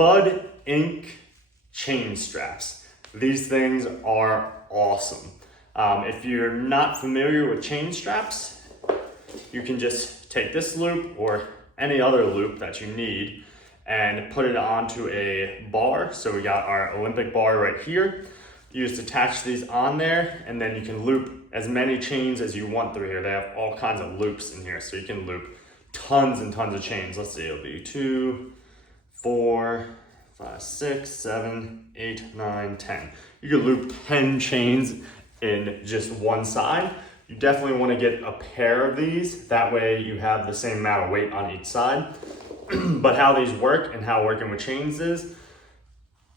Spud ink chain straps. These things are awesome. If you're not familiar with chain straps, you can just take this loop or any other loop that you need and put it onto a bar. So we got our Olympic bar right here. You just attach these on there, and then you can loop as many chains as you want through here. They have all kinds of loops in here, so you can loop tons and tons of chains. Let's see, it'll be 2, 4, 5, 6, 7, 8, 9, 10. You can loop 10 chains in just one side. You definitely want to get a pair of these. That way you have the same amount of weight on each side. But how these work and how working with chains is,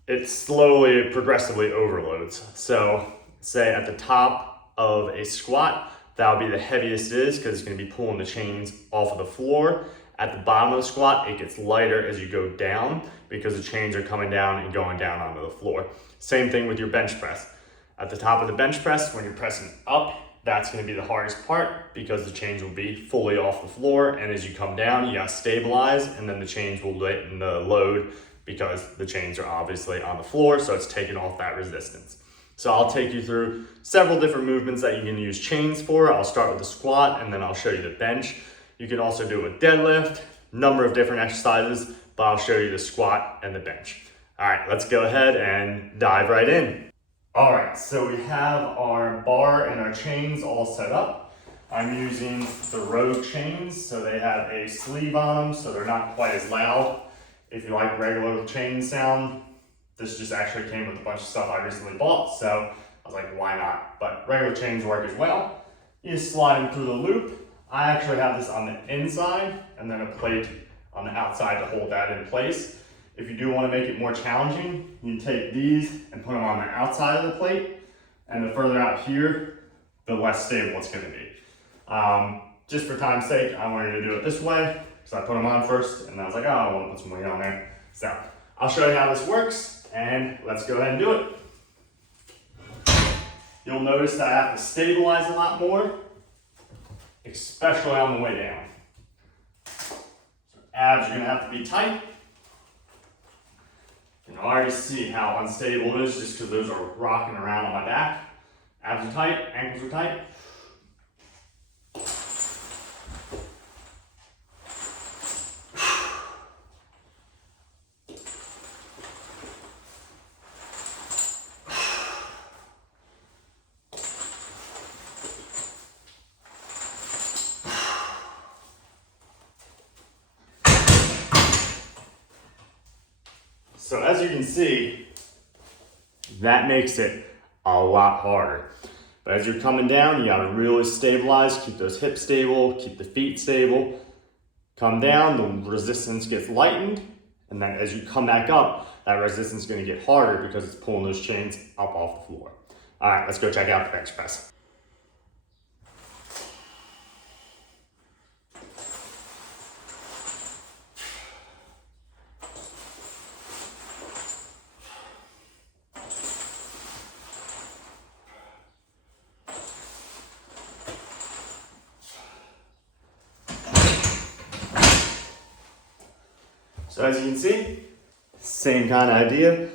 it slowly, progressively overloads. So say at the top of a squat, that'll be the heaviest it is because it's going to be pulling the chains off of the floor. At the bottom of the squat, it gets lighter as you go down because the chains are coming down and going down onto the floor. Same thing with your bench press. At the top of the bench press, when you're pressing up, that's going to be the hardest part because the chains will be fully off the floor. And as you come down, you got to stabilize, and then the chains will lighten the load because the chains are obviously on the floor, so it's taking off that resistance. So I'll take you through several different movements that you can use chains for. I'll start with the squat, and then I'll show you the bench. You can also do a deadlift, number of different exercises, but I'll show you the squat and the bench. All right, let's go ahead and dive right in. All right, so we have our bar and our chains all set up. I'm using the Rogue chains, so they have a sleeve on them, so they're not quite as loud. If you like regular chain sound, this just actually came with a bunch of stuff I recently bought, so I was like, why not? But regular chains work as well. You just slide them through the loop. I actually have this on the inside and then a plate on the outside to hold that in place. If you do want to make it more challenging, you can take these and put them on the outside of the plate, and the further out here, the less stable it's going to be. Just for time's sake, I wanted to do it this way, so I put them on first, and I was like, oh, I want to put some weight on there. So I'll show you how this works, and let's go ahead and do it. You'll notice that I have to stabilize a lot more, especially on the way down. So abs are going to have to be tight. You can already see how unstable it is just because those are rocking around on my back. Abs are tight, ankles are tight. So as you can see, that makes it a lot harder. But as you're coming down, you gotta really stabilize, keep those hips stable, keep the feet stable. Come down, the resistance gets lightened, and then as you come back up, that resistance is gonna get harder because it's pulling those chains up off the floor. All right, let's go check out the bench press. So as you can see, same kind of idea.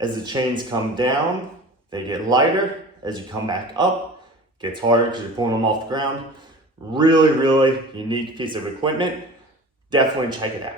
As the chains come down, they get lighter. As you come back up, it gets harder because you're pulling them off the ground. Really, really unique piece of equipment. Definitely check it out.